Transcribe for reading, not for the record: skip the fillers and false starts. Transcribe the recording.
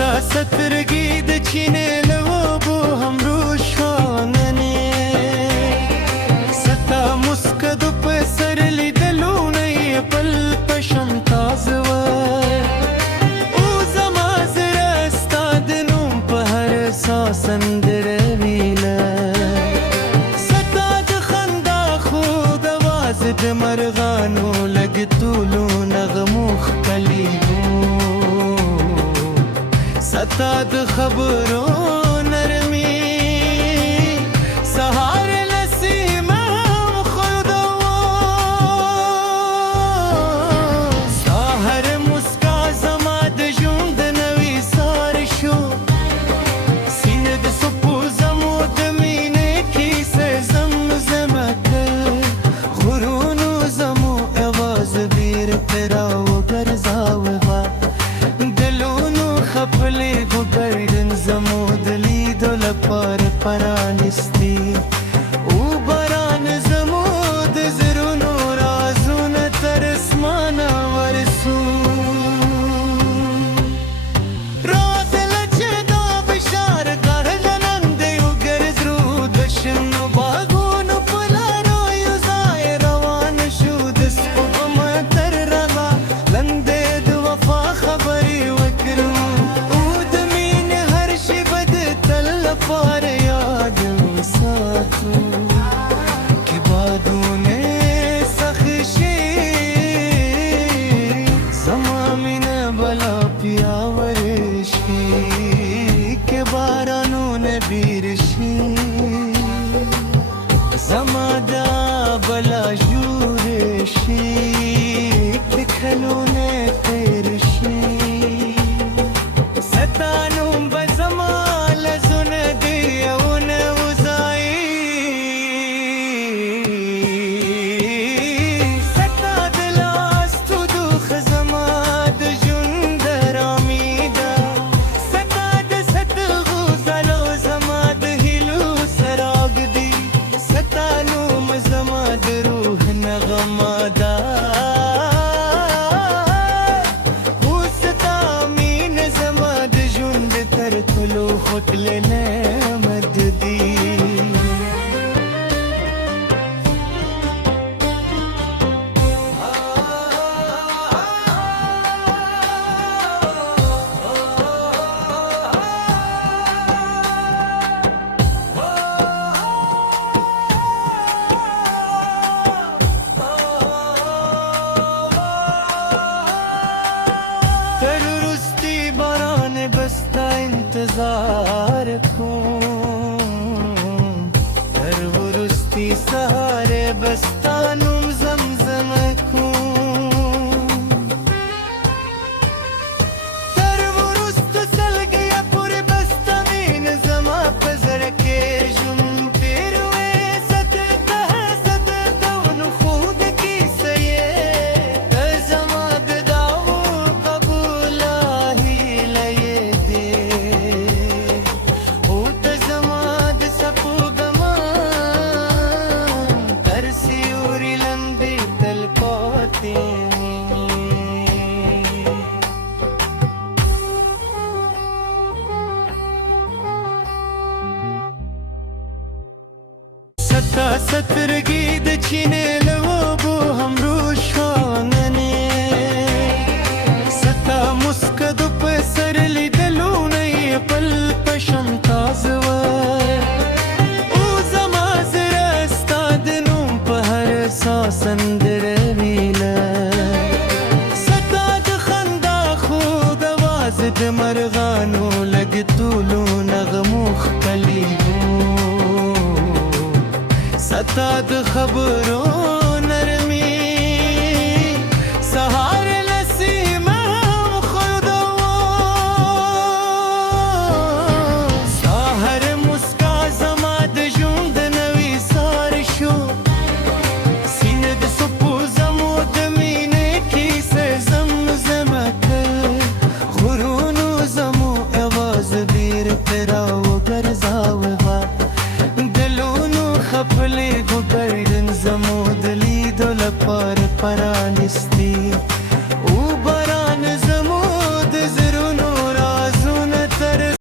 ستا سترګې د چینې له اوبو هم روښانه ستا مسکه د پسرلي د لوڼۍ پل په شان تازه وه او زما زړه ستا د نوم په هر ساه سندره ویله ستا د خندا خوږ اواز د مرغانو لږ طولو نغمو ښکلي ستا د خبرو نرمي سهار نسیمه هم خوږوه ستا هر مسکا زما د ژوند د نوي سار شو سینه د څپو زمو د مینې کیسه زمزمه کړ غرونو زمو اواز بیرته راوګرځاوه خپلې ګردن زمو د لیدو لپاره پرانستي او باران زمو د زړونو رازونه تر اسمانه ورسو راتله چې دا بشارګاه د نن دی وګرځو د شنو باغونو په لارو یو ځای روان شو د سپوږمۍ تر رڼا لاندې د وفا خبرې وکړو لپاره یاد وساتو که بادونه سخت شي زما مینه بلا پیاوړې شي که بارانونه ډېر شي زما دا بلا ژوره شي که کلونه تېر شي ستا نوم به زما इंतजार کوم تر ورستی سهاره بستا نوم زمزم کوم تر ورست سلګیا پورې بستا مین زما په زړه کې ژوند تېروې ست ونو خود کیسه یې د زما د دعوو قبوله هیله یې دی ستا سترګې د چینې له اوبو هم روښانه ستا مسکه د پسرلي د لوڼۍ پل په شان تازه وه او زما زړه ستا د نوم په هر ساه سندره ویله ستا د خندا خوږ اواز د مرغانو لږ طولو نغمو ښکلي ستا د خبرو